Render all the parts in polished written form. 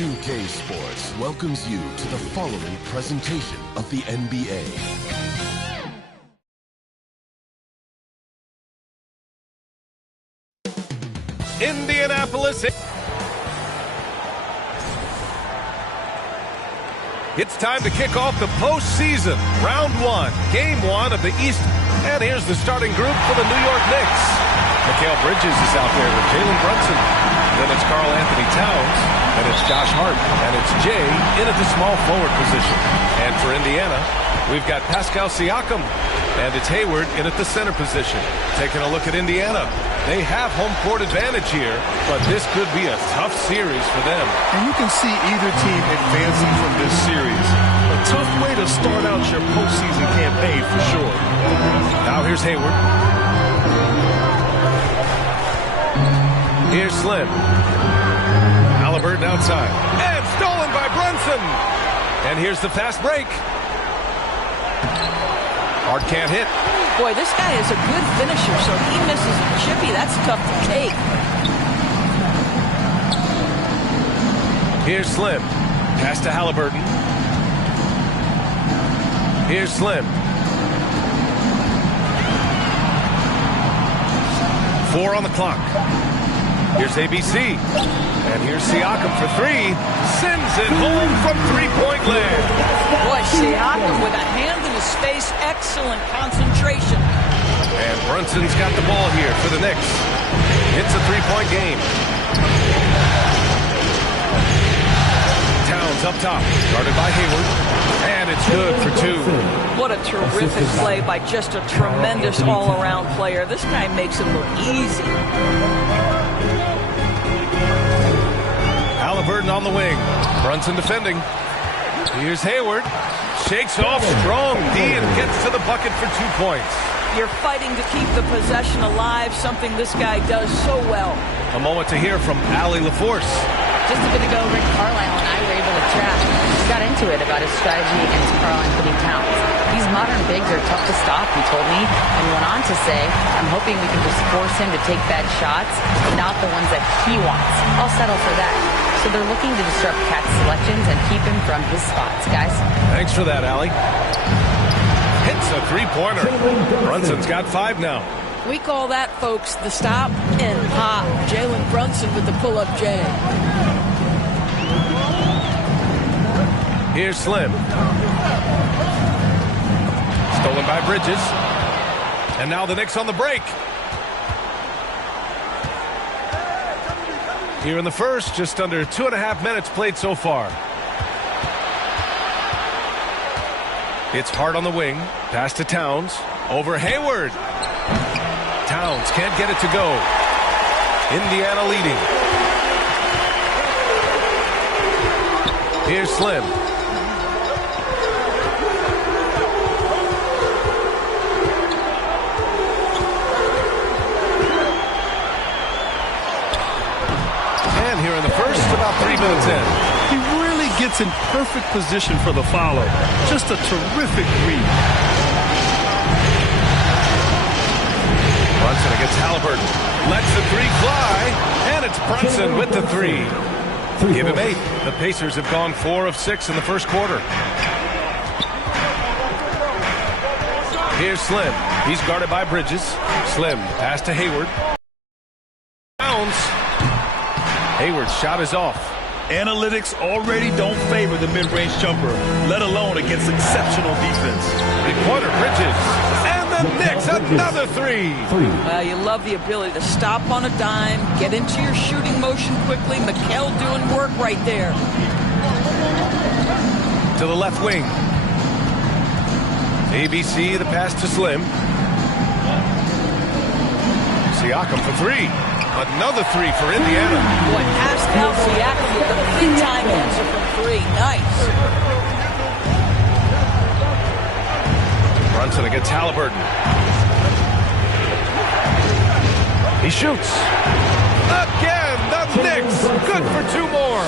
2K Sports welcomes you to the following presentation of the NBA. Indianapolis. It's time to kick off the postseason. Round one, game one of the East. And here's the starting group for the New York Knicks. Mikal Bridges is out there with Jalen Brunson. Then it's Karl Anthony Towns. And it's Josh Hart. And it's Jay in at the small forward position. And for Indiana, we've got Pascal Siakam. And it's Hayward in at the center position. Taking a look at Indiana. They have home court advantage here, but this could be a tough series for them. And you can see either team advancing from this series. A tough way to start out your postseason campaign for sure. Now here's Hayward. Here's Slim. Halliburton outside. And stolen by Brunson. And here's the fast break. Hart can't hit. Boy, this guy is a good finisher, so he misses a chippy. That's tough to take. Here's Slim. Pass to Halliburton. Here's Slim. 4 on the clock. Here's ABC. And here's Siakam for 3. Sends it home from three-point land. Boy, Siakam with a hand in his face. Excellent concentration. And Brunson's got the ball here for the Knicks. It's a three-point game. Towns up top, guarded by Hayward. And it's good for 2. What a terrific play by just a tremendous all-around player. This guy makes it look easy. Halliburton on the wing. Brunson defending. Here's Hayward. Shakes off strong D and gets to the bucket for 2 points. You're fighting to keep the possession alive, something this guy does so well. A moment to hear from Allie LaForce. Just a bit ago, Rick Carlisle and I were able to chat. He got into it about his strategy against Karl Anthony Towns. These modern bigs are tough to stop, he told me, and went on to say, I'm hoping we can just force him to take bad shots, but not the ones that he wants. I'll settle for that. So they're looking to disrupt Cat's selections and keep him from his spots, guys. Thanks for that, Allie. Hits a three-pointer. Brunson's got 5 now. We call that, folks, the stop and pop. Jalen Brunson with the pull-up J. Here's Slim. Stolen by Bridges. And now the Knicks on the break. Here in the first, just under 2.5 minutes played so far. It's Hart on the wing. Pass to Towns. Over Hayward. Towns can't get it to go. Indiana leading. Here's Slim. And here in the first, about 3 minutes in. He really gets in perfect position for the follow. Just a terrific read. Brunson against Halliburton. Lets the 3 fly. And it's Brunson with the 3. Give him 8. The Pacers have gone 4 of 6 in the first quarter. Here's Slim. He's guarded by Bridges. Slim, pass to Hayward. Towns. Hayward's shot is off. Analytics already don't favor the mid-range jumper, let alone against exceptional defense. Three-pointer, Bridges. And the Knicks, another 3. Well, you love the ability to stop on a dime, get into your shooting motion quickly. Mikal doing work right there. To the left wing. ABC, the pass to Slim. Siakam for 3. Another 3 for Indiana. Boy, Pascal Siakam with the big-time answer from 3. Nice. Brunson against Halliburton. He shoots. Again, the Knicks. Good for 2 more.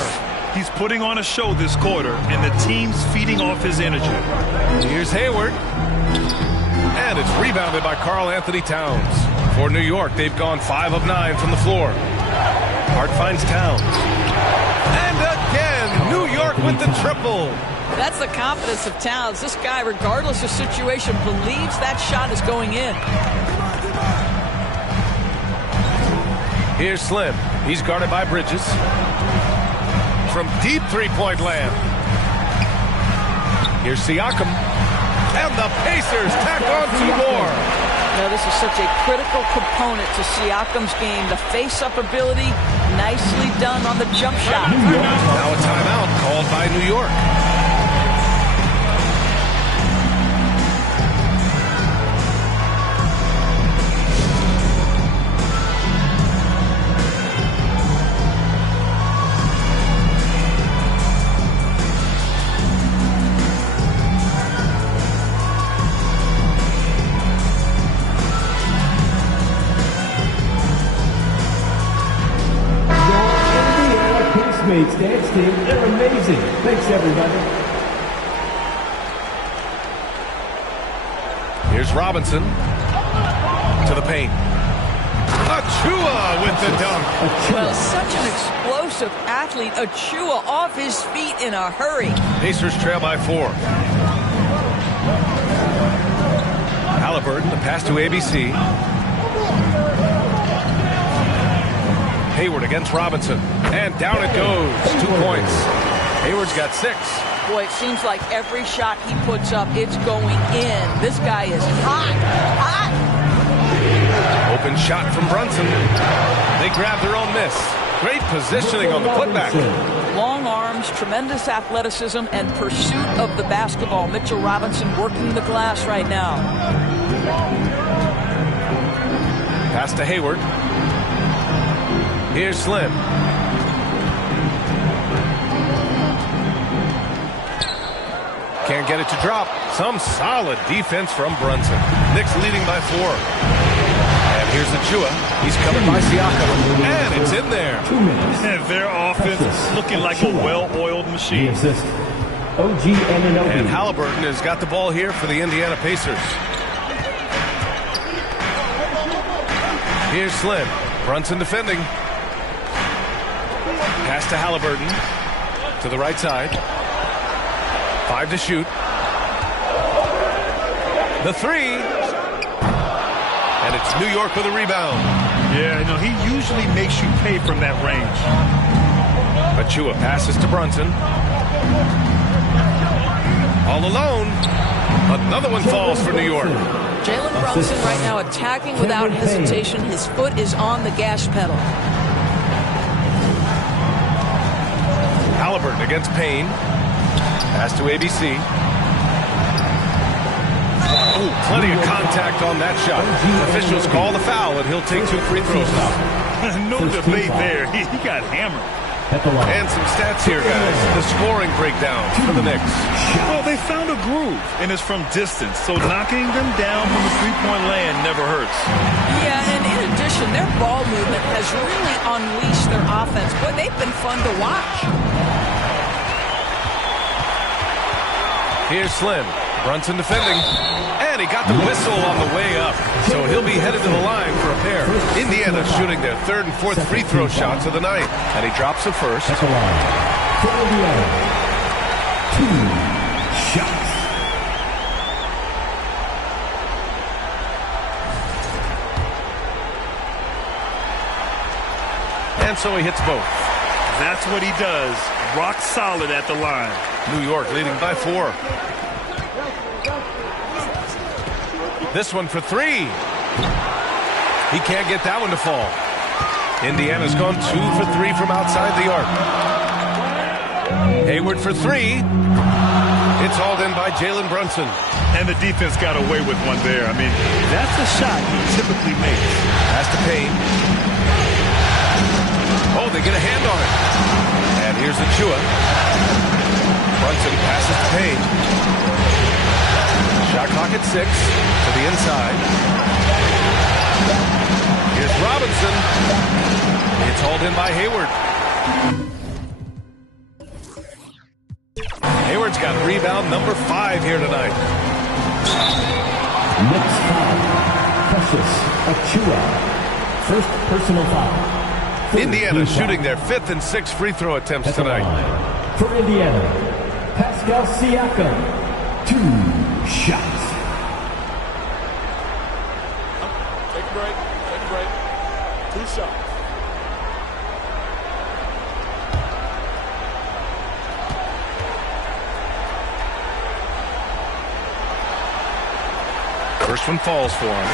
He's putting on a show this quarter, and the team's feeding off his energy. Here's Hayward. And it's rebounded by Karl Anthony Towns. For New York, they've gone 5 of 9 from the floor. Hart finds Towns. And again, with the triple. That's the confidence of Towns. This guy, regardless of situation, believes that shot is going in. Here's Slim. He's guarded by Bridges. From deep three-point land. Here's Siakam. And the Pacers tack on 2 more. Now, this is such a critical component to Siakam's game. The face-up ability, nicely done on the jump shot. Now a timeout called by New York. Dance team, they're amazing. Thanks, everybody. Here's Robinson to the paint. Achua with the dunk. Well, such an explosive athlete. Achua off his feet in a hurry. Pacers trail by 4. Halliburton, the pass to ABC. Hayward against Robinson. And down it goes. 2 points. Hayward's got 6. Boy, it seems like every shot he puts up, it's going in. This guy is hot. Hot. Open shot from Brunson. They grab their own miss. Great positioning on the putback. Long arms, tremendous athleticism, and pursuit of the basketball. Mitchell Robinson working the glass right now. Pass to Hayward. Here's Slim. Can't get it to drop. Some solid defense from Brunson. Knicks leading by 4. And here's Achua. He's covered by Siakam. And it's in there. 2 minutes. And their offense looking like a well-oiled machine. Assist. OG Anunoby. And Halliburton has got the ball here for the Indiana Pacers. Here's Slim. Brunson defending. Pass to Halliburton. To the right side. 5 to shoot. The 3. And it's New York with a rebound. Yeah, you know, he usually makes you pay from that range. Achua passes to Brunson. All alone. Another one falls for New York. Jalen Brunson right now attacking without hesitation. His foot is on the gas pedal. Halliburton against Payne. Pass to ABC. Ooh, plenty of contact on that shot. Officials call the foul, and he'll take 2 free throws now. No debate there. He got hammered. And some stats here, guys. The scoring breakdown for the Knicks. Well, they found a groove, and it's from distance, so knocking them down from the three-point land never hurts. Yeah, and in addition, their ball movement has really unleashed their offense. Boy, they've been fun to watch. Here's Slim. Brunson defending. And he got the whistle on the way up. So he'll be headed to the line for a pair. Indiana shooting their 3rd and 4th free throw shots of the night. And he drops the first. At the line. For Indiana. 2 shots. And so he hits both. That's what he does. Rock solid at the line. New York leading by 4. This one for 3. He can't get that one to fall. Indiana's gone 2 for 3 from outside the arc. Hayward for 3. It's hauled in by Jalen Brunson. And the defense got away with one there. I mean, that's a shot he typically makes. Pass to Payne. Oh, they get a hand on it. And here's Achua. Brunson passes to Payne. Shot clock at 6 to the inside. Here's Robinson. It's hauled in by Hayward. Hayward's got rebound number 5 here tonight. Knicks foul. Precious Achua. First personal foul. Indiana shooting their 5th and 6th free throw attempts tonight. For Indiana, Pascal Siakam, 2 shots. Take a break. Take a break. 2 shots. First one falls for him.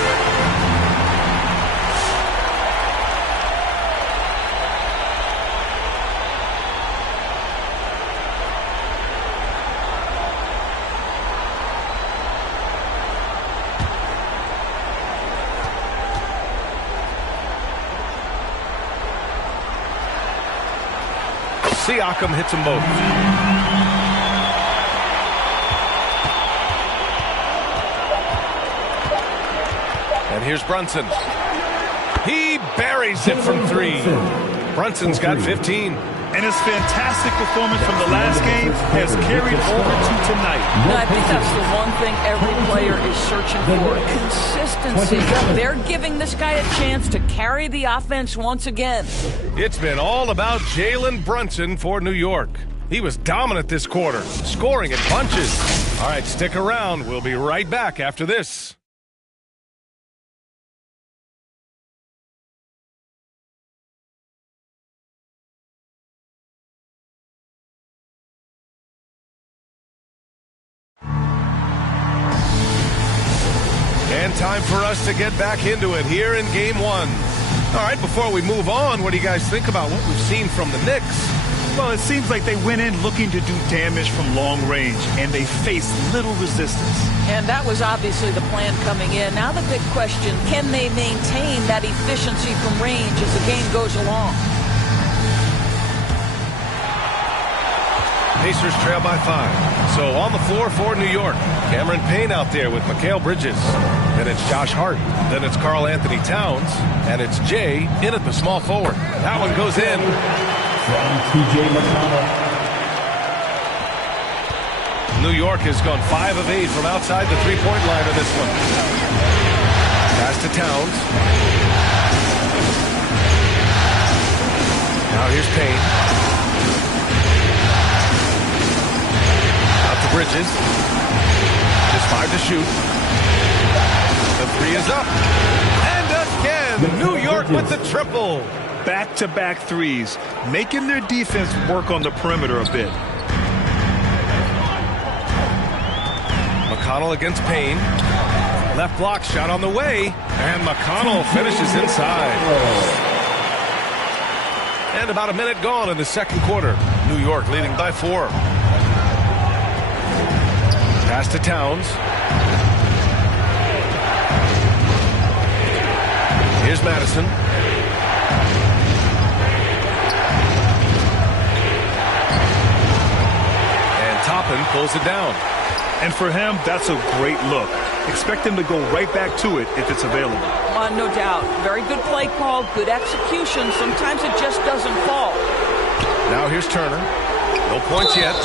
Siakam hits them both. And here's Brunson. He buries it from 3. Brunson's got 15. And his fantastic performance from the last game has carried over to tonight. I think that's the one thing every player is searching for. Consistency. They're giving this guy a chance to carry the offense once again. It's been all about Jalen Brunson for New York. He was dominant this quarter, scoring in bunches. All right, stick around. We'll be right back after this. And time for us to get back into it here in Game 1. All right, before we move on, what do you guys think about what we've seen from the Knicks? Well, it seems like they went in looking to do damage from long range, and they faced little resistance. And that was obviously the plan coming in. Now the big question, can they maintain that efficiency from range as the game goes along? Pacers trail by 5. So on the floor for New York, Cameron Payne out there with Mikal Bridges. Then it's Josh Hart. Then it's Karl Anthony Towns. And it's Jay in at the small forward. That one goes in. From TJ McConnell. New York has gone 5 of 8 from outside the three-point line in this one. Pass to Towns. Now here's Payne. Bridges. Just 5 to shoot. The 3 is up. And again, New York with the triple. Back-to-back threes, making their defense work on the perimeter a bit. McConnell against Payne. Left block shot on the way. And McConnell finishes inside. And about a minute gone in the second quarter. New York leading by 4. Pass to Towns. Here's Madison. And Toppin pulls it down. And for him, that's a great look. Expect him to go right back to it if it's available. No doubt. Very good play call, good execution. Sometimes it just doesn't fall. Now here's Turner. No points yet.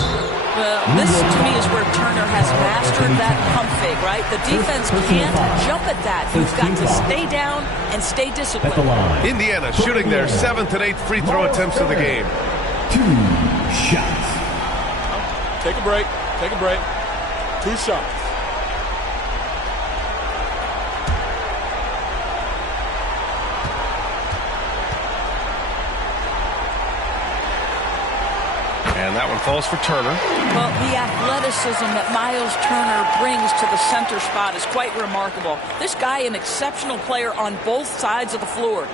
Well, this to me is where Turner has mastered that pump fake, right? The defense can't jump at that. You've got to stay down and stay disciplined. Indiana shooting their 7th and 8th free throw attempts of the game. 2 shots. Take a break. Take a break. 2 shots. And that one falls for Turner. Well, the athleticism that Miles Turner brings to the center spot is quite remarkable. This guy, an exceptional player on both sides of the floor.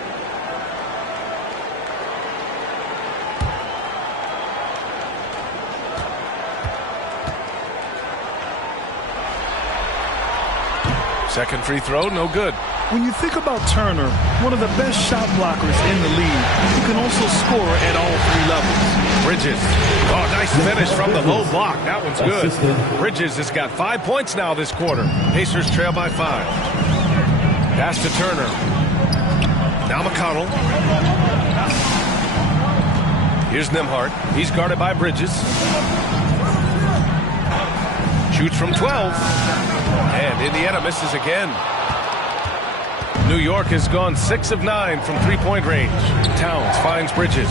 Second free throw, no good. When you think about Turner, one of the best shot blockers in the league, who can also score at all 3 levels. Bridges. Oh, nice finish from the low block. That one's good. Bridges has got 5 points now this quarter. Pacers trail by 5. Pass to Turner. Now McConnell. Here's Nembhard. He's guarded by Bridges. Shoots from 12. And Indiana misses again. New York has gone 6 of 9 from 3-point range. Towns finds Bridges.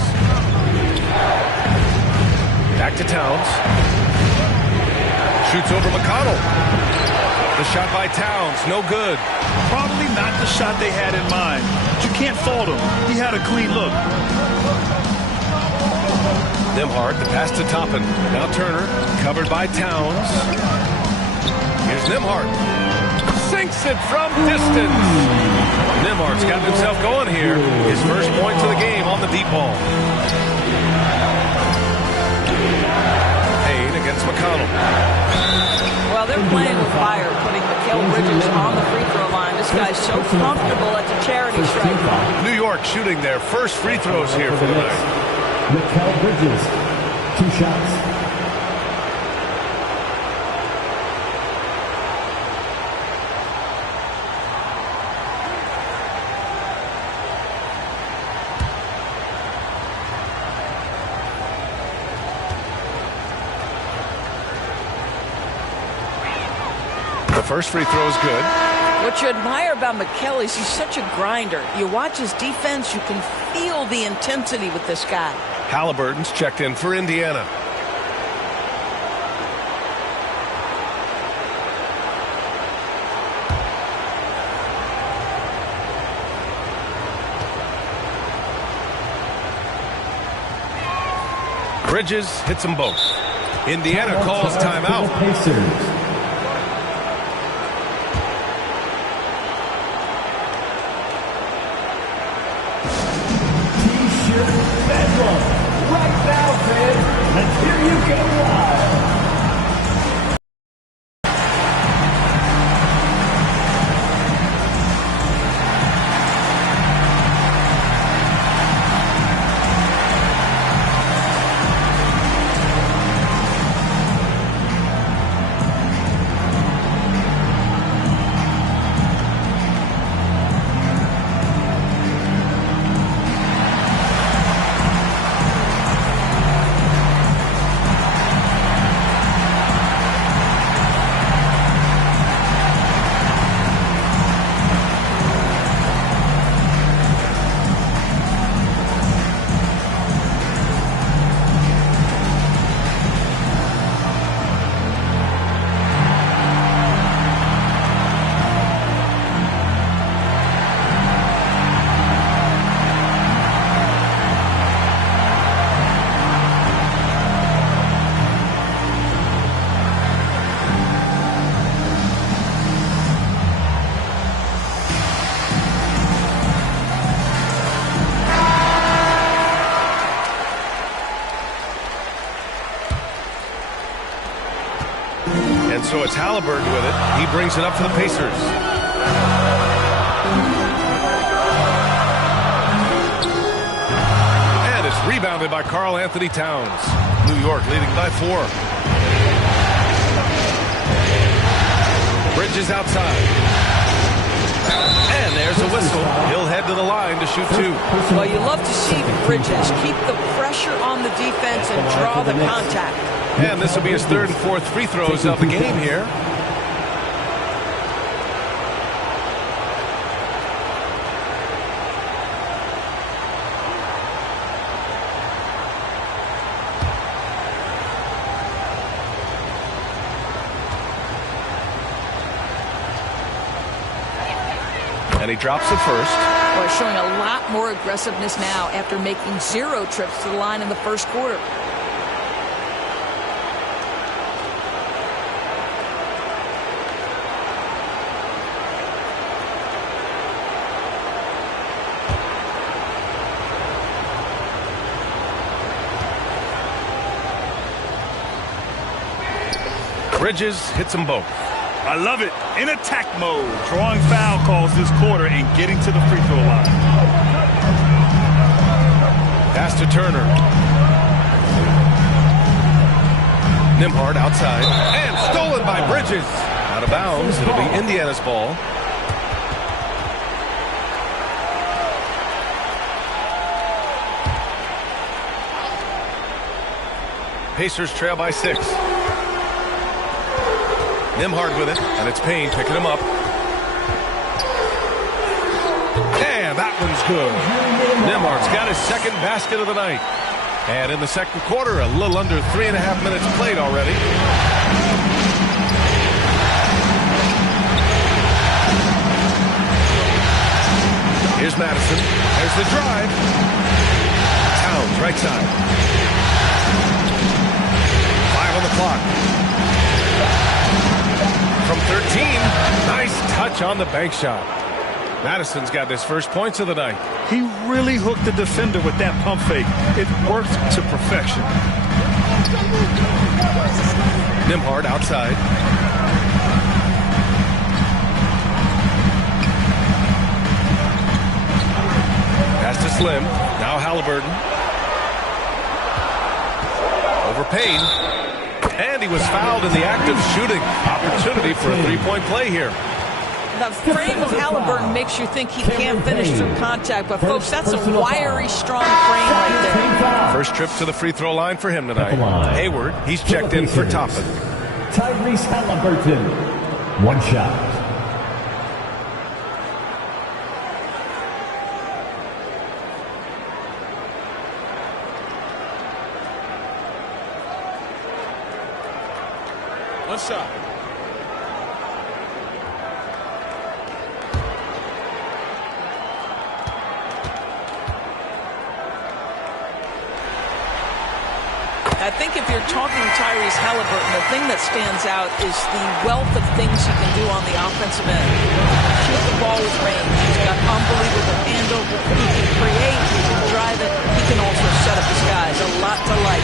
Back to Towns. Shoots over McConnell. The shot by Towns, no good. Probably not the shot they had in mind, but you can't fault him. He had a clean look. Nembhard, the pass to Toppin. Now Turner, covered by Towns. Here's Nembhard. Sinks it from distance. Nembhard's got himself going here. His first point to the game on the deep ball. Payne against McConnell. Well, they're playing with fire, putting Mikal Bridges on the free throw line. This guy's so comfortable at the charity stripe. New York shooting their first free throws here for the night. Mikal Bridges, 2 shots. The first free throw is good. What you admire about Mikal is he's such a grinder. You watch his defense, you can feel the intensity with this guy. Halliburton's checked in for Indiana. Bridges hits them both. Indiana calls timeout. Pacers. Right now, fans, let's hear you go wild. And so it's Halliburton with it. He brings it up for the Pacers. And it's rebounded by Karl Anthony Towns. New York leading by 4. Bridges outside. And there's a whistle. He'll head to the line to shoot 2. Well, you love to see Bridges keep the pressure on the defense and draw the contact. And this will be his 3rd and 4th free throws of the game here. And he drops it first. Well, showing a lot more aggressiveness now after making 0 trips to the line in the first quarter. Bridges hits them both. I love it. In attack mode. Drawing foul calls this quarter and getting to the free throw line. Pass to Turner. Nembhard outside. And stolen by Bridges. Out of bounds. It'll be Indiana's ball. Pacers trail by 6. Nembhard with it, and it's Payne picking him up. And that one's good. Nembhard's got his 2nd basket of the night. And in the second quarter, a little under 3.5 minutes played already. Here's Madison. There's the drive. Towns, right side. 5 on the clock. From 13. Nice touch on the bank shot. Madison's got his first points of the night. He really hooked the defender with that pump fake. It worked to perfection. Nimhard outside. Pass to Slim. Now Halliburton. Over Payne. And he was fouled in the act of shooting. Opportunity for a three-point play here. The frame of Halliburton makes you think he can't finish through contact, but folks, that's a wiry, strong frame right there. First trip to the free throw line for him tonight. Hayward, he's checked in for Toppin. Tyrese Halliburton, 1 shot. One shot. I think if you're talking Tyrese Halliburton, the thing that stands out is the wealth of things he can do on the offensive end. Shoot the ball with range. He's got unbelievable handle. He can create. He can drive it. He can also set up his guys. A lot to like.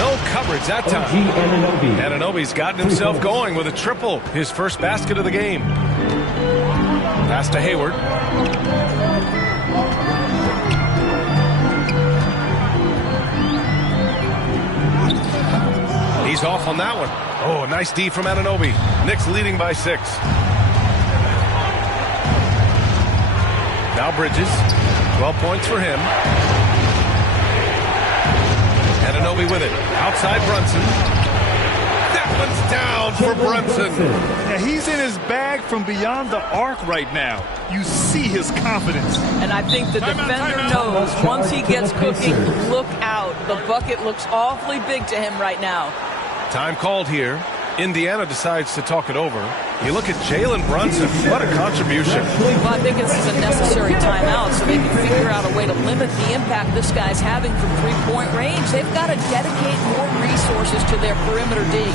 No coverage that time. Anunoby's gotten himself going with a triple. His first basket of the game. Pass to Hayward. He's off on that one. Oh, nice D from Anunoby. Knicks leading by 6. Now Bridges. 12 points for him. Anunoby with it. Outside Brunson. That one's down for Brunson. Yeah, he's in his bag from beyond the arc right now. You see his confidence. And I think the defender knows once he gets cooking, look out. The bucket looks awfully big to him right now. Time called here. Indiana decides to talk it over. You look at Jalen Brunson. What a contribution. Well, I think this is a necessary timeout so they can figure out a way to limit the impact this guy's having from three-point range. They've got to dedicate more resources to their perimeter D.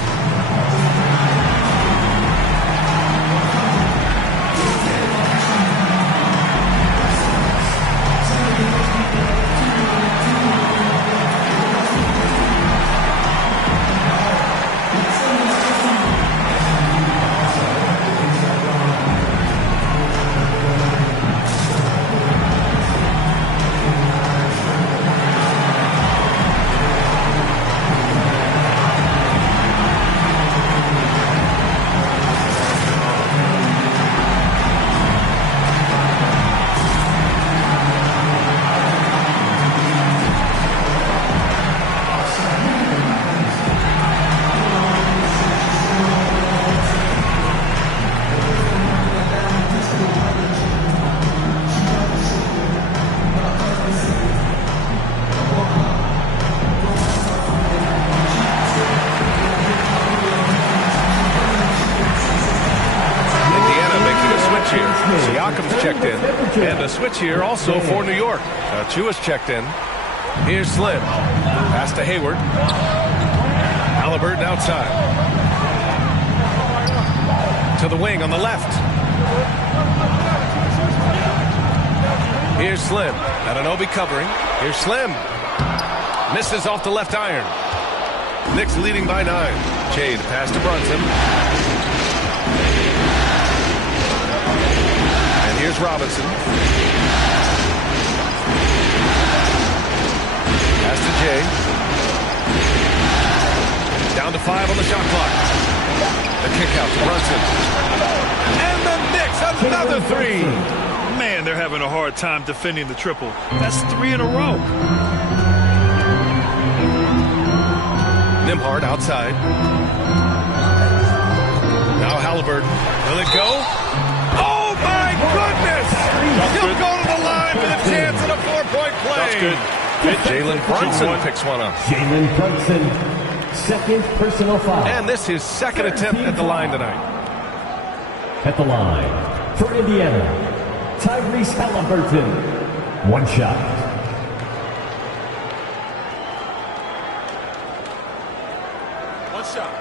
Checked in. And a switch here also for New York. Chua's checked in. Here's Slim. Pass to Hayward. Halliburton outside. To the wing on the left. Here's Slim. Anunoby covering. Here's Slim. Misses off the left iron. Knicks leading by 9. Jade pass to Brunson. Here's Robinson. Pass to Jay. Down to 5 on the shot clock. The kick out to Brunson. And the Knicks, another 3. Man, they're having a hard time defending the triple. That's 3 in a row. Nimhard outside. Now Halliburton. Will it go? Oh, my goodness! He'll go to the line with a chance at a 4-point play. That's good. Jalen Brunson picks one up. Jalen Brunson, second personal foul. And this is his second attempt at the line tonight. At the line, for Indiana, Tyrese Halliburton. One shot. One shot.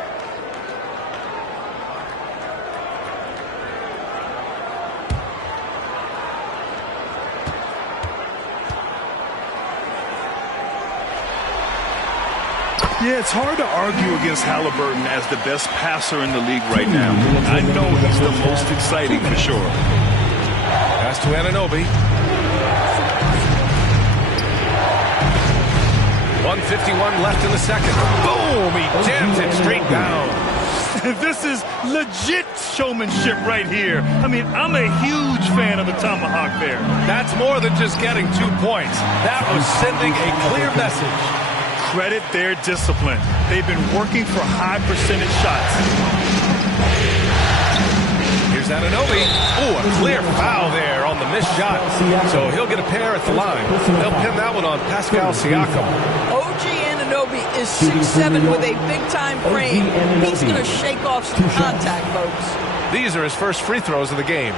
Yeah, it's hard to argue against Halliburton as the best passer in the league right now. I know he's the most exciting for sure. Pass to Anunoby. 1:51 left in the second. Boom! He jams it straight down. This is legit showmanship right here. I mean, I'm a huge fan of the tomahawk there. That's more than just getting 2 points. That was sending a clear message. Credit their discipline. They've been working for high percentage shots. Here's Anunoby. Ooh, a clear foul there on the missed shot. So he'll get a pair at the line. They'll pin that one on Pascal Siakam. OG Anunoby is 6'7" with a big-time frame. He's going to shake off some contact, folks. These are his first free throws of the game.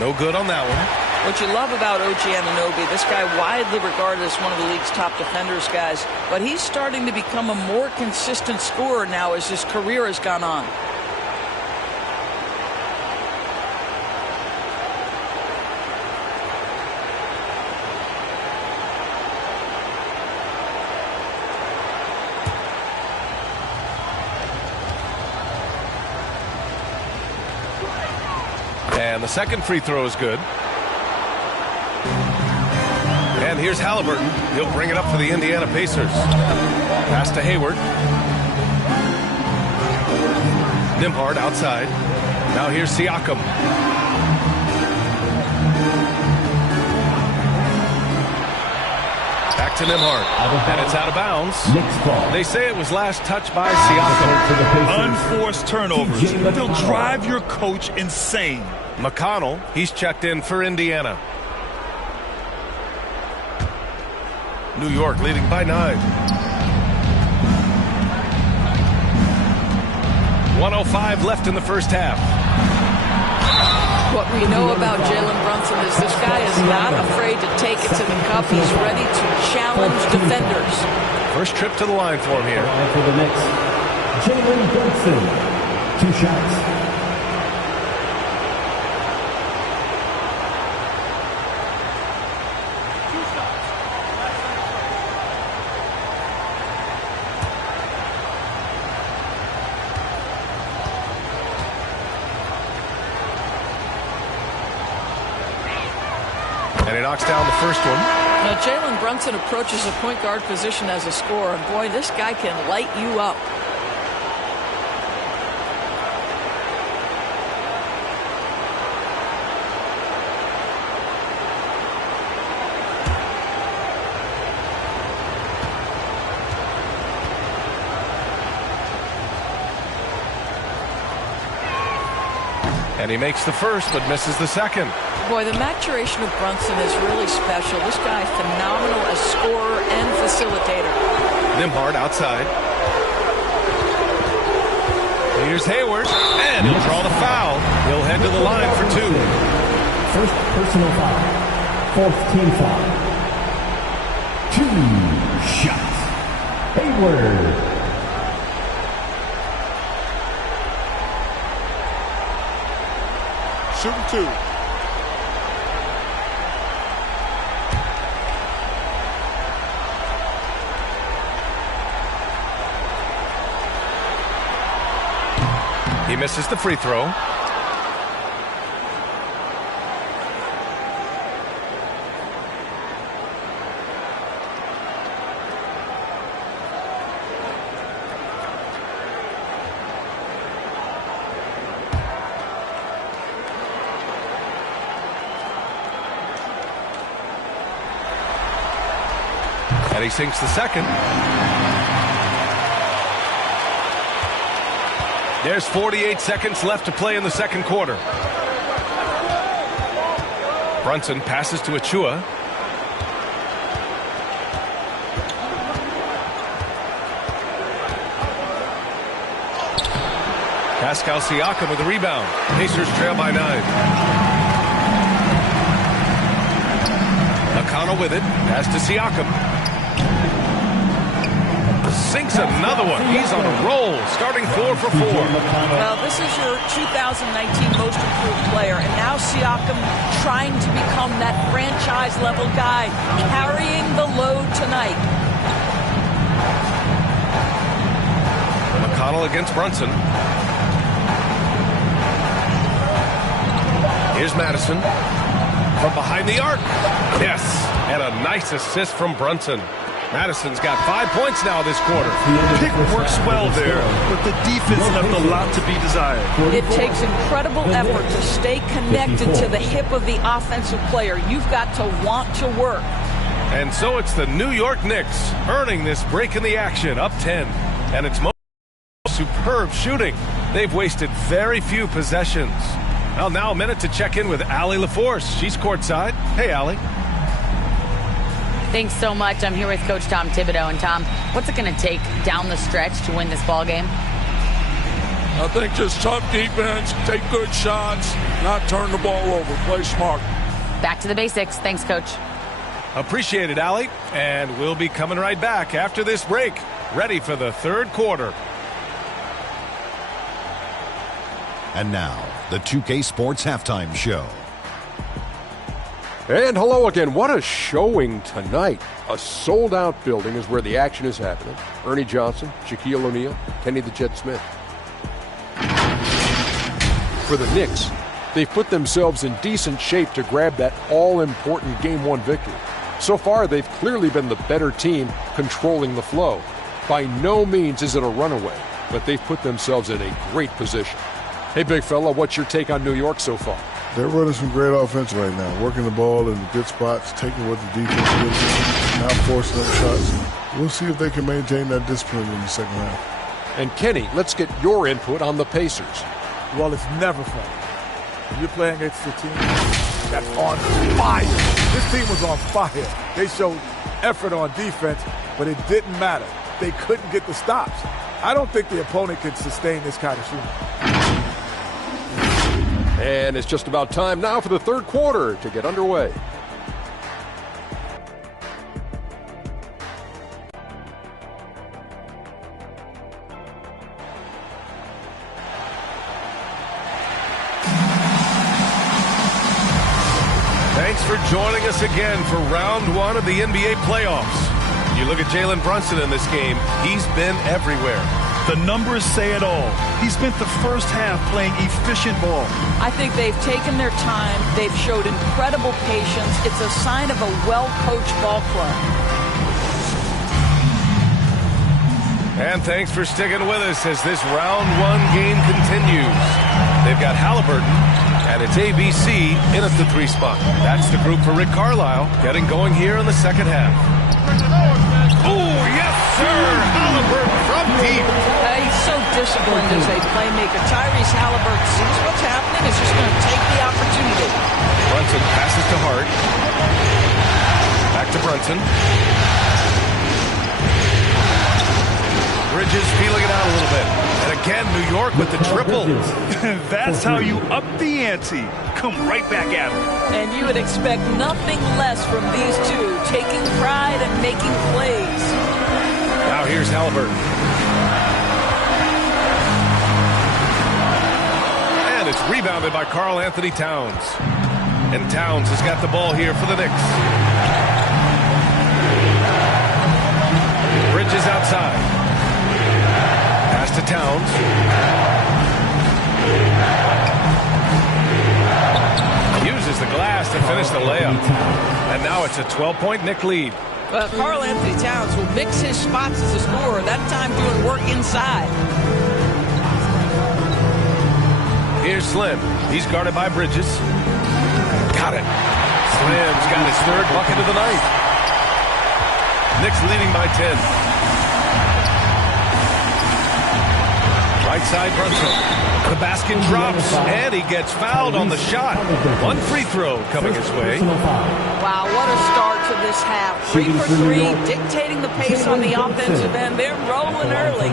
No good on that one. What you love about OG Anunoby, this guy widely regarded as one of the league's top defenders, guys, but he's starting to become a more consistent scorer now as his career has gone on. And the second free throw is good. And here's Halliburton. He'll bring it up for the Indiana Pacers. Pass to Hayward. Nembhard outside. Now here's Siakam. Back to Nembhard. And it's out of bounds. They say it was last touched by Siakam. Unforced turnovers. They'll drive your coach insane. McConnell, he's checked in for Indiana. New York leading by 9. 1:05 left in the first half. What we know about Jalen Brunson is this guy is not afraid to take it to the cup. He's ready to challenge defenders. First trip to the line for him here. For the Knicks, Jalen Brunson. 2 shots. And he knocks down the first one. Now, Jalen Brunson approaches a point guard position as a scorer, and boy, this guy can light you up. And he makes the first, but misses the second. Boy, the maturation of Brunson is really special. This guy, phenomenal as scorer and facilitator. Nembhard outside. Here's Hayward, and he'll draw the foul. He'll head to the line for 2. First personal foul. 4th team foul. 2 shots. Hayward. Shooting 2. He misses the free throw. And he sinks the second. There's 48 seconds left to play in the second quarter. Brunson passes to Achua. Pascal Siakam with the rebound. Pacers trail by 9. McConnell with it. Pass to Siakam. Sinks another one. He's on a roll, starting 4 for 4. Well, this is your 2019 most improved player, and now Siakam trying to become that franchise-level guy, carrying the load tonight. McConnell against Brunson. Here's Madison from behind the arc. Yes, and a nice assist from Brunson. Madison's got 5 points now this quarter. Pick works well there, but the defense left a lot to be desired. It takes incredible effort to stay connected to the hip of the offensive player. You've got to want to work. And so it's the New York Knicks earning this break in the action, up 10. And it's superb shooting. They've wasted very few possessions. Well, now a minute to check in with Allie LaForce. She's courtside. Hey, Allie. Thanks so much. I'm here with Coach Tom Thibodeau. And Tom, what's it going to take down the stretch to win this ball game? I think just tough defense, take good shots, not turn the ball over, play smart. Back to the basics. Thanks, Coach. Appreciate it, Allie. And we'll be coming right back after this break, ready for the third quarter. And now, the 2K Sports Halftime Show. And hello again. What a showing tonight. A sold-out building is where the action is happening. Ernie Johnson, Shaquille O'Neal, Kenny the Jet Smith. For the Knicks, they've put themselves in decent shape to grab that all-important Game 1 victory. So far, they've clearly been the better team controlling the flow. By no means is it a runaway, but they've put themselves in a great position. Hey, big fella, what's your take on New York so far? They're running some great offense right now, working the ball in the good spots, taking what the defense gives them, now forcing up shots. We'll see if they can maintain that discipline in the second half. And Kenny, let's get your input on the Pacers. Well, it's never fun. When you're playing against a team that's on fire. This team was on fire. They showed effort on defense, but it didn't matter. They couldn't get the stops. I don't think the opponent can sustain this kind of shooting. And it's just about time now for the third quarter to get underway. Thanks for joining us again for round 1 of the NBA playoffs. You look at Jalen Brunson in this game, he's been everywhere. The numbers say it all. He spent the first half playing efficient ball. I think they've taken their time. They've showed incredible patience. It's a sign of a well-coached ball club. And thanks for sticking with us as this round 1 game continues. They've got Halliburton, and it's ABC in at the 3 spot. That's the group for Rick Carlisle getting going here in the second half. Oh, yes, sir! Halliburton from deep. He's so disciplined as a playmaker. Tyrese Halliburton sees what's happening. Is just going to take the opportunity. Brunson passes to Hart. Back to Brunson. Bridges feeling it out a little bit. And again, New York with the triple. That's how you up the ante. Come right back at him. And you would expect nothing less from these two, taking pride and making plays. Now here's Halliburton. And it's rebounded by Karl Anthony Towns. And Towns has got the ball here for the Knicks. Bridges outside. Pass to Towns. Uses the glass to finish the layup. And now it's a 12-point Knick lead. Well, Karl Anthony Towns will mix his spots as a scorer, that time doing work inside. Here's Slim. He's guarded by Bridges. Got it. Slim's got his third bucket of the night. Knicks leading by 10. Right side, Brunson. The basket drops, and he gets fouled on the shot. One free throw coming his way. Wow, what a start to this half. 3 for 3, dictating the pace on the offensive end. They're rolling early.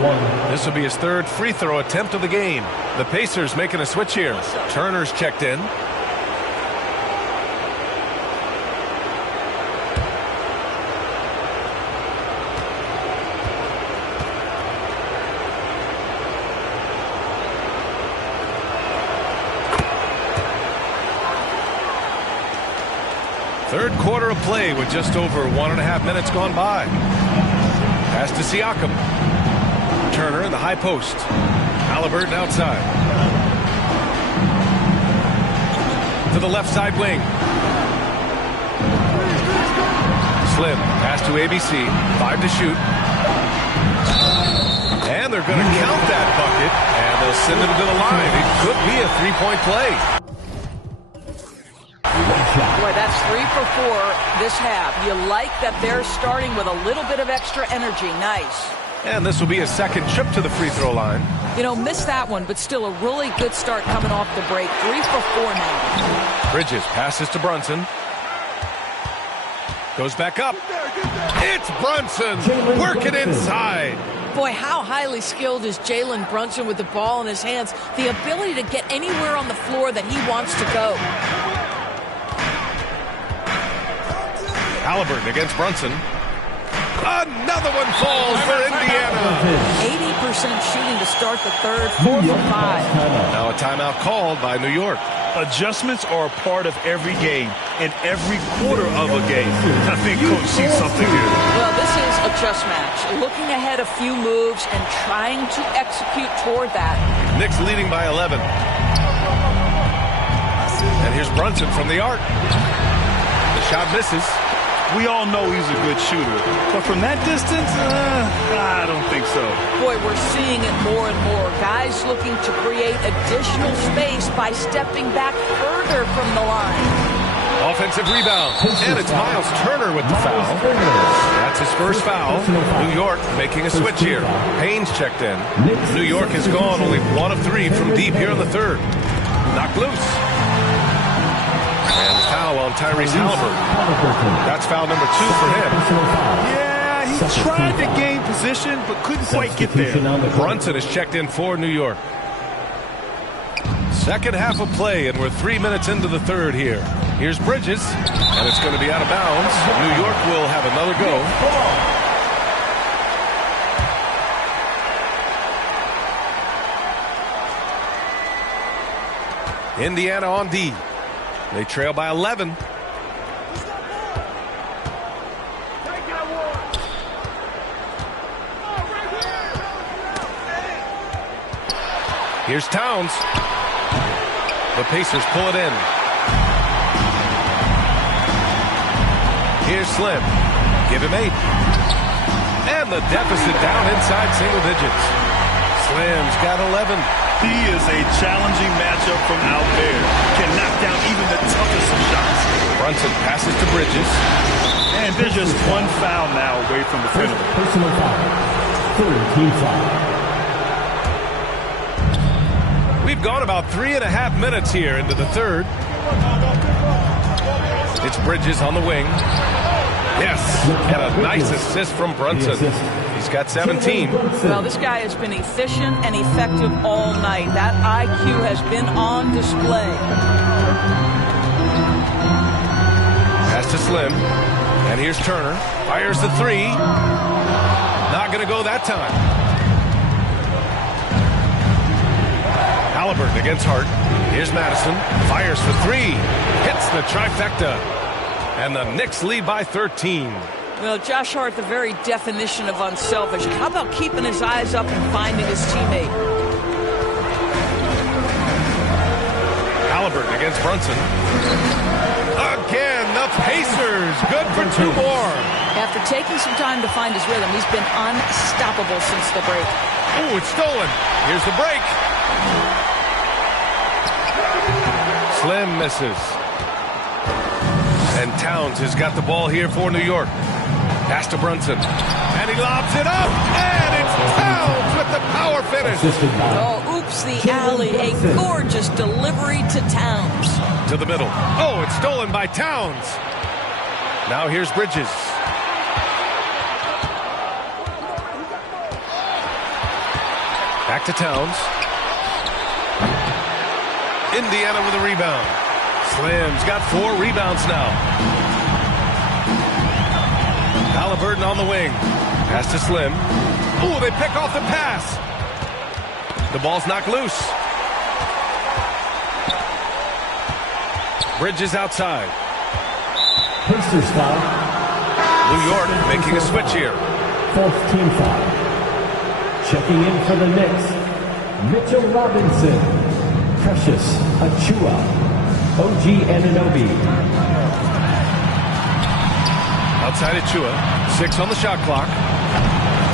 This will be his third free throw attempt of the game. The Pacers making a switch here. Turner's checked in. Third quarter of play with just over 1.5 minutes gone by. Pass to Siakam. Turner in the high post. Halliburton outside. To the left side wing. Slim. Pass to ABC. 5 to shoot. And they're going to count that bucket. And they'll send him to the line. It could be a three-point play. Boy, that's 3 for 4 this half. You like that they're starting with a little bit of extra energy. Nice. And this will be a second trip to the free throw line. You know, missed that one, but still a really good start coming off the break. 3 for 4 now. Bridges passes to Brunson. Goes back up. It's Brunson working inside. Boy, how highly skilled is Jalen Brunson with the ball in his hands. The ability to get anywhere on the floor that he wants to go. Halliburton against Brunson. Another one falls for Indiana. 80% shooting to start the third. 4 for 5. Now a timeout called by New York. Adjustments are a part of every game and every quarter of a game. I think Coach sees something here. Well, this is a chess match. Looking ahead a few moves and trying to execute toward that. Knicks leading by 11. And here's Brunson from the arc. The shot misses. We all know he's a good shooter, but from that distance, I don't think so. Boy, we're seeing it more and more. Guys looking to create additional space by stepping back further from the line. Offensive rebound, and it's Miles Turner with the foul. That's his first foul. New York making a switch here. Haynes checked in. New York has gone only 1 of 3 from deep here in the third. Knocked loose. And foul on Tyrese Halliburton. That's foul number 2 for him. Yeah, he tried to gain position, but couldn't quite get there. Brunson is checked in for New York. Second half of play, and we're 3 minutes into the third here. Here's Bridges, and it's going to be out of bounds. New York will have another go. Indiana on D. They trail by 11. Here's Towns. The Pacers pull it in. Here's Slim. Give him 8. And the deficit down inside single digits. Slim's got 11. He is a challenging matchup from out there. Can knock down even the toughest of shots. Brunson passes to Bridges. And there's just one foul now away from the penalty. Personal foul. Third team foul. We've gone about 3.5 minutes here into the third. It's Bridges on the wing. Yes, and a nice assist from Brunson. He's got 17. Well, this guy has been efficient and effective all night. That IQ has been on display. Pass to Slim. And here's Turner. Fires the 3. Not going to go that time. Halliburton against Hart. Here's Madison. Fires for 3. Hits the trifecta. And the Knicks lead by 13. Well, Josh Hart, the very definition of unselfish. How about keeping his eyes up and finding his teammate? Halliburton against Brunson. Again, the Pacers. Good for 2 more. After taking some time to find his rhythm, he's been unstoppable since the break. Oh, it's stolen. Here's the break. Slim misses. And Towns has got the ball here for New York. Pass to Brunson. And he lobs it up. And it's Towns with the power finish. Oh, oops, the alley. A gorgeous delivery to Towns. To the middle. Oh, it's stolen by Towns. Now here's Bridges. Back to Towns. Indiana with a rebound. Slim's got 4 rebounds now. Halliburton on the wing. Pass to Slim. Ooh, they pick off the pass. The ball's knocked loose. Bridges outside. Pacers foul. New York making a switch here. 4th team foul. Checking in for the Knicks, Mitchell Robinson, Precious Achua, OG Anunoby. Outside Achua, 6 on the shot clock.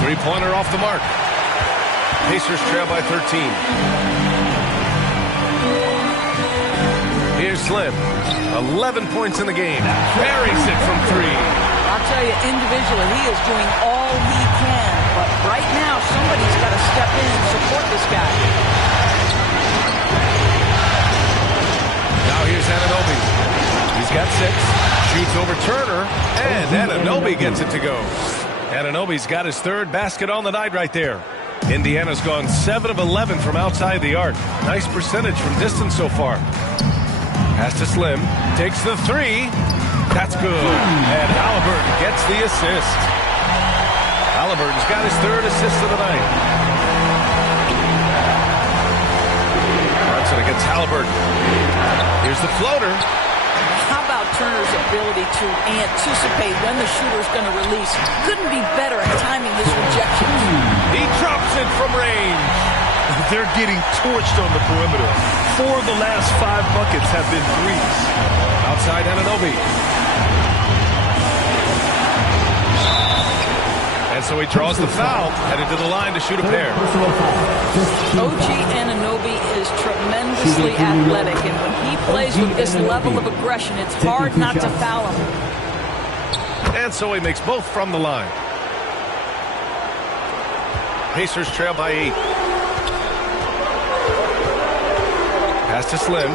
3-pointer off the mark. Pacers trail by 13. Here's Slim, 11 points in the game. Buries it from 3. I'll tell you, individually, he is doing all he can. But right now, somebody's got to step in and support this guy. Now here's Anunoby. He's got 6. Shoots over Turner. And Anunoby gets it to go. Anunoby's got his 3rd basket on the night right there. Indiana's gone 7 of 11 from outside the arc. Nice percentage from distance so far. Pass to Slim. Takes the 3. That's good. And Halliburton gets the assist. Halliburton's got his 3rd assist of the night. Brunson against Halliburton. Here's the floater. How about Turner's ability to anticipate when the shooter's going to release? Couldn't be better at timing his rejection. He drops it from range. They're getting torched on the perimeter. 4 of the last 5 buckets have been threes. Outside Anunoby. And so he draws the foul, headed to the line to shoot a pair. OG Anunoby is tremendously athletic, and when he plays with this level of aggression, it's hard not to foul him. And so he makes both from the line. Pacers trail by 8. Pass to Slim.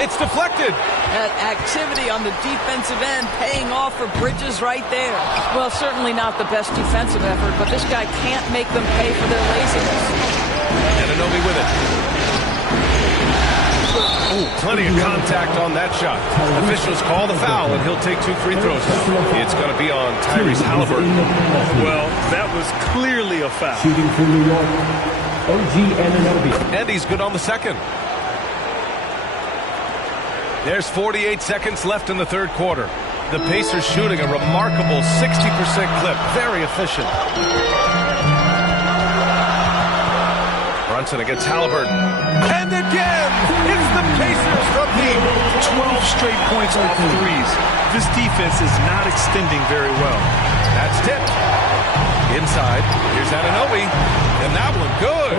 It's deflected. That activity on the defensive end paying off for Bridges right there. Well, certainly not the best defensive effort, but this guy can't make them pay for their laziness. Anunoby with it. Ooh, plenty of contact on that shot. Officials call the foul, and he'll take 2 free throws now. It's going to be on Tyrese Halliburton. Well, that was clearly a foul. Shooting for New York, OG Anunoby. And he's good on the second. There's 48 seconds left in the 3rd quarter. The Pacers shooting a remarkable 60% clip. Very efficient. Brunson against Halliburton. And again, it's the Pacers from deep. 12 straight points off threes. This defense is not extending very well. That's tipped. Inside, here's Anunoby. And that one good.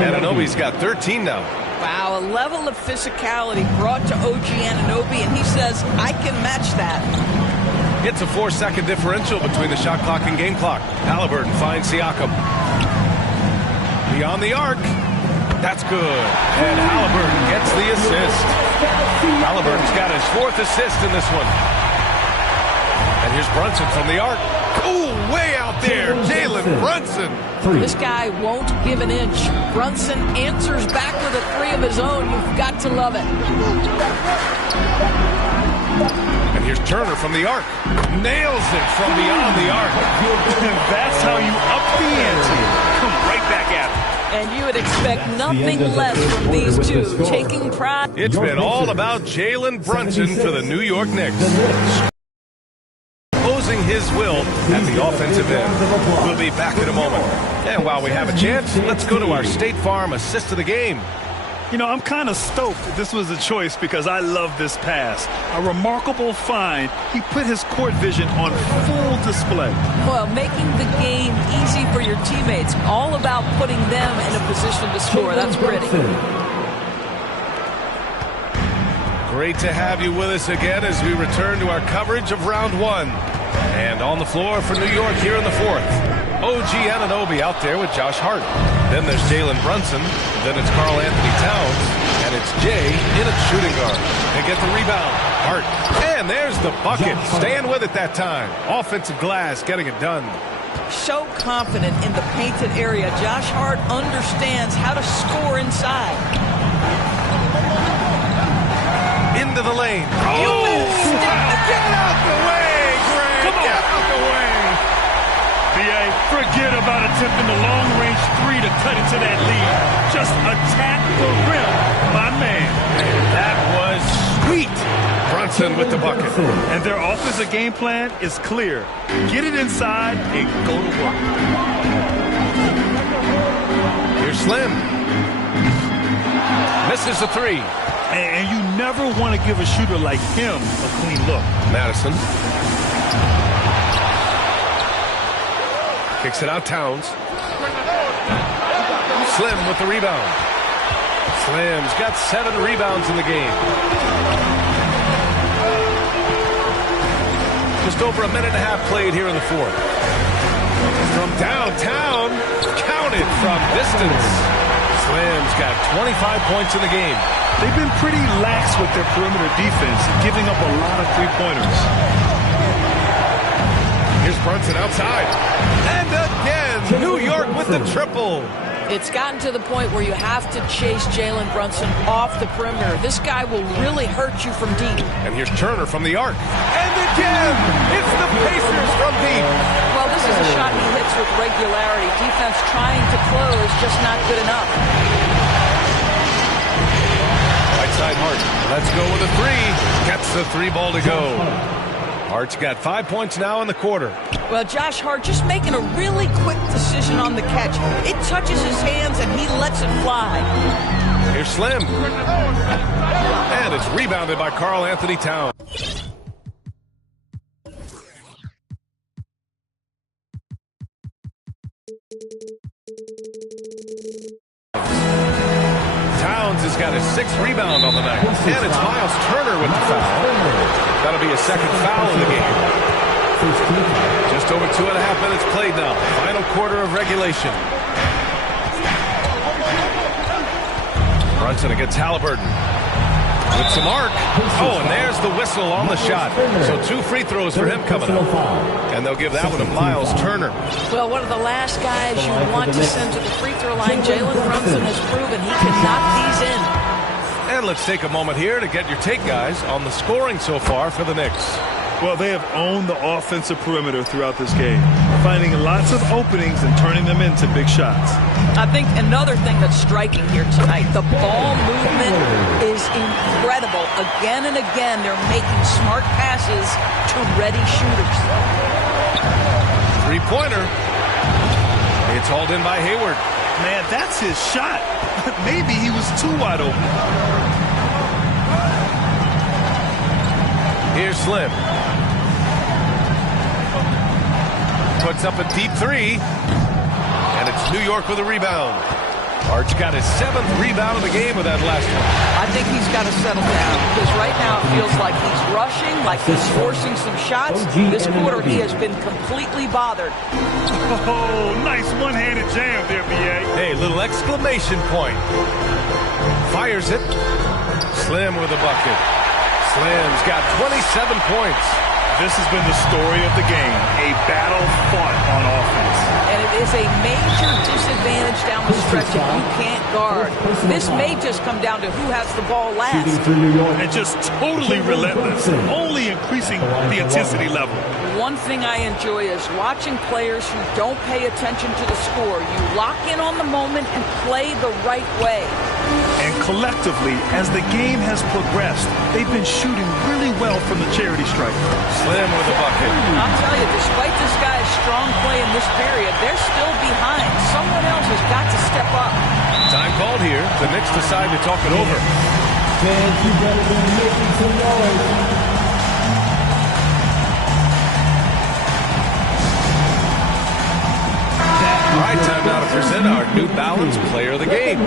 Anunoby's got 13 now. Wow, a level of physicality brought to OG Anunoby, and he says, I can match that. It's a 4-second differential between the shot clock and game clock. Halliburton finds Siakam. Beyond the arc. That's good. And Halliburton gets the assist. Halliburton's got his 4th assist in this one. And here's Brunson from the arc. Ooh, way out there. Jalen Brunson. This guy won't give an inch. Brunson answers back with a 3 of his own. You've got to love it. And here's Turner from the arc. Nails it from beyond the arc. That's how you up the ante. Come right back at him. And you would expect nothing less from these two. Taking pride. It's been all about Jalen Brunson for the New York Knicks. Imposing his will at the offensive end. We'll be back in a moment. And while we have a chance, let's go to our State Farm assist of the game. You know, I'm kind of stoked this was a choice because I love this pass. A remarkable find. He put his court vision on full display. Well, making the game easy for your teammates. All about putting them in a position to score. That's pretty. Great to have you with us again as we return to our coverage of round one. And on the floor for New York here in the fourth, OG Anunoby out there with Josh Hart. Then there's Jalen Brunson. Then it's Karl Anthony Towns. And it's Jay in at shooting guard. They get the rebound. Hart. And there's the bucket. Staying with it that time. Offensive glass getting it done. So confident in the painted area. Josh Hart understands how to score inside. Into the lane. Oh, get out the way, Greg. Come on. Get out the way. BA, forget about attempting the long-range three to cut into that lead. Just attack the rim, my man. That was sweet. Brunson with the bucket. And their offensive game plan is clear. Get it inside and go to work. Here's Slim. Misses the three. And you never want to give a shooter like him a clean look. Madison. Kicks it out, Towns. Slim with the rebound. Slim's got 7 rebounds in the game. Just over a minute and a half played here in the fourth. From downtown, counted from distance. Slim's got 25 points in the game. They've been pretty lax with their perimeter defense, giving up a lot of three-pointers. Here's Brunson outside. And again, New York with the triple. It's gotten to the point where you have to chase Jalen Brunson off the perimeter. This guy will really hurt you from deep. And here's Turner from the arc. And again, it's the Pacers from deep. Well, this is a shot he hits with regularity. Defense trying to close, just not good enough. Right side Hart. Let's go with a three. Gets the 3 ball to go. Hart's got 5 points now in the quarter. Well, Josh Hart just making a really quick decision on the catch. It touches his hands and he lets it fly. Here's Slim. And it's rebounded by Karl Anthony Towns. Towns has got his 6th rebound on the night. And it's Miles Turner with the foul. That'll be a second foul in the game. Just over 2.5 minutes played now. Final quarter of regulation. Brunson against Halliburton. With some arc. Oh, and there's the whistle on the shot. So 2 free throws for him coming up. And they'll give that one to Miles Turner. Well, one of the last guys you want to send to the free throw line, Jalen Brunson has proven he can knock these in. And let's take a moment here to get your take, guys, on the scoring so far for the Knicks. Well, they have owned the offensive perimeter throughout this game, finding lots of openings and turning them into big shots. I think another thing that's striking here tonight, the ball movement is incredible. Again and again, they're making smart passes to ready shooters. 3-pointer. It's hauled in by Hayward. Man, that's his shot. Maybe he was too wide open. Here's Slim. Puts up a deep 3. And it's New York with a rebound. Hart's got his 7th rebound of the game with that last one. I think he's got to settle down because right now it feels like he's rushing, like he's forcing some shots. This quarter he has been completely bothered. Oh, nice one-handed jam there, B.A. Hey, little exclamation point. Fires it. Slim with a bucket. Slim's got 27 points. This has been the story of the game, a battle fought on offense. And it is a major disadvantage down the stretch if you can't guard. This may just come down to who has the ball last. And just totally relentless, only increasing the intensity level. One thing I enjoy is watching players who don't pay attention to the score. You lock in on the moment and play the right way. And collectively, as the game has progressed, they've been shooting really well from the charity stripe. Slim with a bucket. I'll tell you, despite this guy's strong play in this period, they're still behind. Someone else has got to step up. Time called here. The Knicks decide to talk it over. Fans, you better be making some noise. All right, time now to present our New Balance player of the game,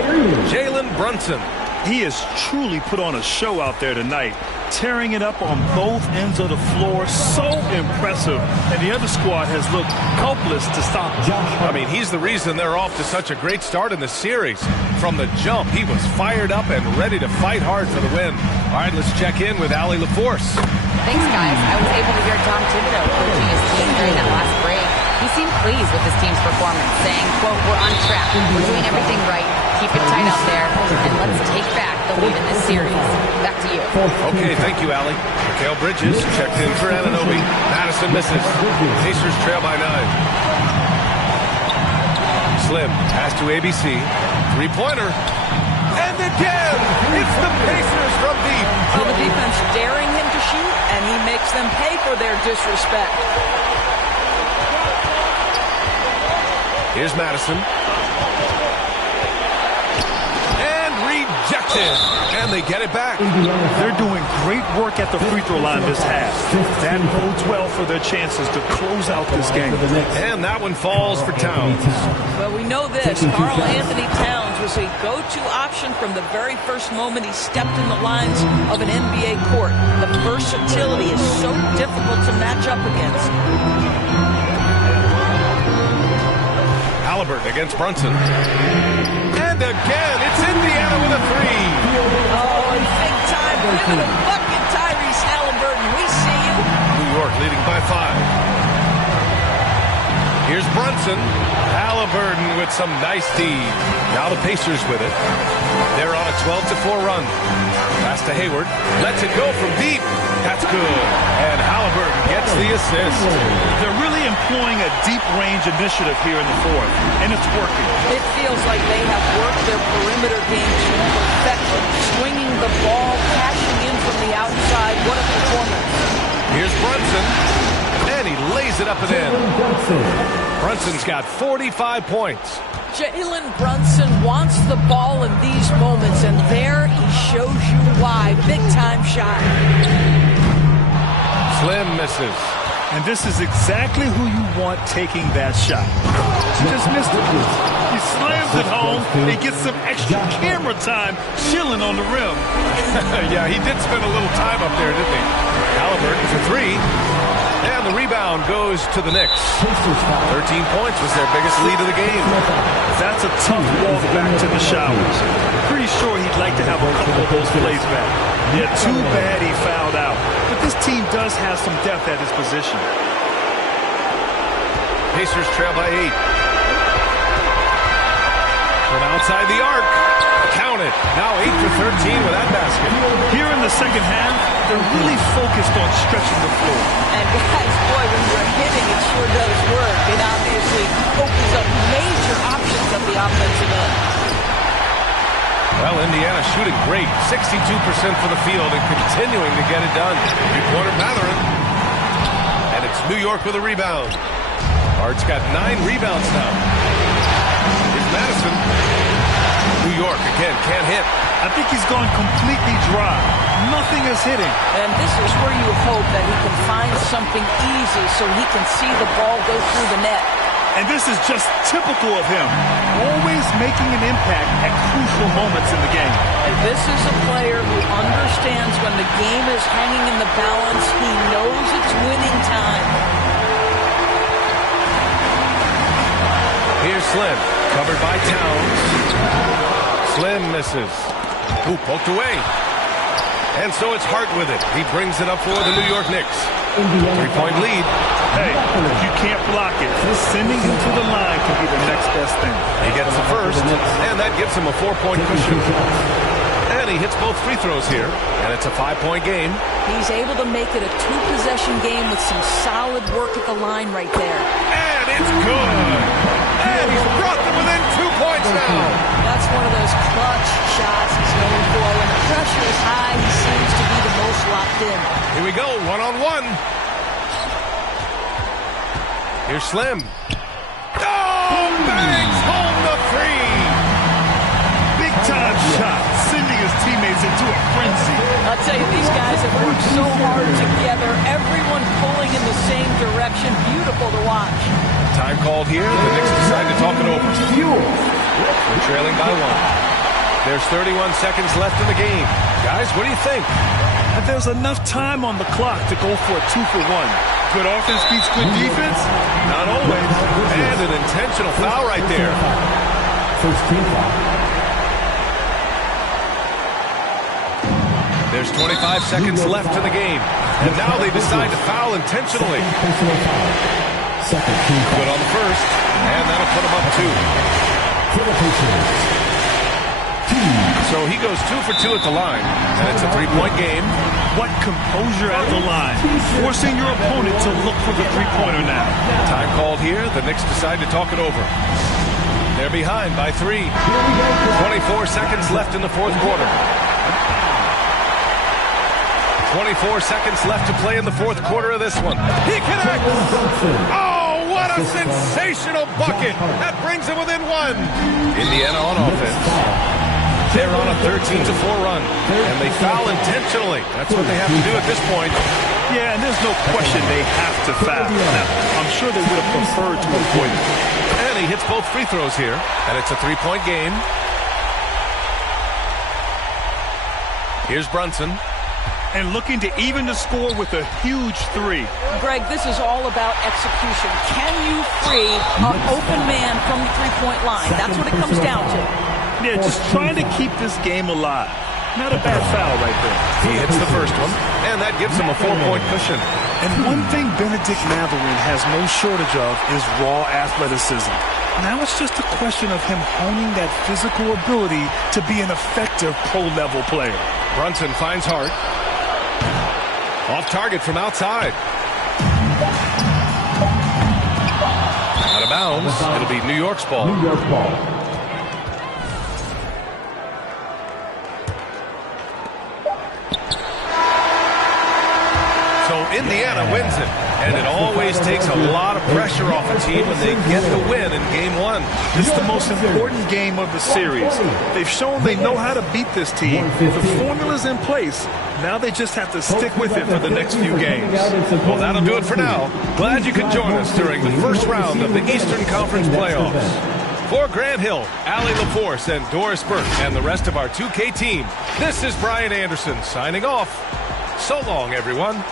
Jalen Brunson. He has truly put on a show out there tonight, tearing it up on both ends of the floor. So impressive. And the other squad has looked helpless to stop him. I mean, he's the reason they're off to such a great start in the series. From the jump, he was fired up and ready to fight hard for the win. All right, let's check in with Allie LaForce. Thanks, guys. I was able to hear Tom Thibodeau coaching his team during that last break. He seemed pleased with his team's performance, saying, quote, "We're on track. We're doing everything right. Keep it tight out there, and let's take back the lead in this series." Back to you. Okay, thank you, Allie. Mikal Bridges checked in for Anunoby. Madison misses. Pacers trail by 9. Slim pass to ABC. Three-pointer. And again, it's the Pacers from deep. Well, the defense daring him to shoot, and he makes them pay for their disrespect. Here's Madison. And rejected. And they get it back. They're doing great work at the free throw line this half. That bodes well for their chances to close out this game. And that one falls for Towns. Well, we know this. Karl Anthony Towns was a go-to option from the very first moment he stepped in the lines of an NBA court. The versatility is so difficult to match up against. Halliburton against Brunson. And again, it's Indiana with a three. Oh, and big time. Give it a bucket, Tyrese Halliburton. We see you. New York leading by 5. Here's Brunson. Halliburton with some nice D. Now the Pacers with it. They're on a 12-4 run. Pass to Hayward. Lets it go from deep. That's good. And Halliburton gets the assist. They're really employing a deep range initiative here in the fourth, and it's working. It feels like they have worked their perimeter game to perfection. Swinging the ball, cashing in from the outside. What a performance. Here's Brunson. And he lays it up and in. Brunson's got 45 points. Jalen Brunson wants the ball in these moments, and there he shows you why. Big-time shot. Slim misses. And this is exactly who you want taking that shot. He just missed it. He slams it home and gets some extra camera time chilling on the rim. Yeah, he did spend a little time up there, didn't he? Halliburton for 3. And the rebound goes to the Knicks. 13 points was their biggest lead of the game. That's a tough walk back to the showers. Pretty sure he'd like to have a couple of those plays back. Yeah, too bad he fouled out. But this team does have some depth at his position. Pacers trail by 8. From outside the arc. Count it. Now 8 for 13 with that basket. Here in the second half, they're really focused on stretching the floor. And guys, boy, when you're hitting, it sure does work. It obviously opens up major options at the offensive end. Well, Indiana shooting great. 62% for the field and continuing to get it done. Three-pointer Mathurin. And it's New York with a rebound. Hart's got 9 rebounds now. Here's Madison. New York, again, can't hit. I think he's gone completely dry. Nothing is hitting. And this is where you hope that he can find something easy so he can see the ball go through the net. And this is just typical of him. Always making an impact at crucial moments in the game. And this is a player who understands when the game is hanging in the balance. He knows it's winning time. Here's Slim, covered by Towns. Slim misses. Ooh, poked away. And so it's Hart with it. He brings it up for the New York Knicks. 3-point lead. Hey, if you can't block it, sending him to the line can be the next best thing. He gets the first, and that gives him a 4-point cushion. And he hits both free throws here, and it's a 5-point game. He's able to make it a 2-possession game with some solid work at the line right there. And it's good. And he's brought them within 2 points now. That's one of those clutch shots he's known for. When the pressure is high, he seems to be the most locked in. Here we go, one-on-one. Here's Slim. Oh, bangs home the 3. Big time shot, sending his teammates into a frenzy. I'll tell you, these guys have worked so hard together. Everyone pulling in the same direction. Beautiful to watch. Time called here. The Knicks decide to talk it over. They're trailing by 1. There's 31 seconds left in the game. Guys, what do you think? There's enough time on the clock to go for a 2-for-1. Good offense beats good defense? Not always. And an intentional foul right there. First team foul. There's 25 seconds left in the game. And now they decide to foul intentionally. Second team foul. Good on the first. And that'll put him up 2. So he goes 2 for 2 at the line. And it's a 3-point game. What composure at the line. Forcing your opponent to look for the three-pointer now. Time called here. The Knicks decide to talk it over. They're behind by 3. 24 seconds left in the fourth quarter. 24 seconds left to play in the fourth quarter of this one. He connects! Oh, what a sensational bucket! That brings him within 1. Indiana on offense. They're on a 13-4 run, and they foul intentionally. That's what they have to do at this point. Yeah, and there's no question they have to foul. Now, I'm sure they would have preferred to avoid it. And he hits both free throws here, and it's a 3-point game. Here's Brunson. And looking to even the score with a huge 3. Greg, this is all about execution. Can you free an open man from the three-point line? That's what it comes down to. Yeah, just trying to keep this game alive. Not a bad foul right there. He hits the first one, and that gives him a 4-point cushion. And one thing Benedict Mathurin has no shortage of is raw athleticism. Now it's just a question of him honing that physical ability to be an effective pro-level player. Brunson finds Hart. Off target from outside. Out of bounds. It'll be New York's ball. New York ball. Indiana wins it, and it always takes a lot of pressure off a team when they get the win in Game 1. This is the most important game of the series. They've shown they know how to beat this team. The formula's in place. Now they just have to stick with it for the next few games. Well, that'll do it for now. Glad you could join us during the first round of the Eastern Conference playoffs. For Grant Hill, Allie LaForce, and Doris Burke, and the rest of our 2K team, this is Brian Anderson signing off. So long, everyone.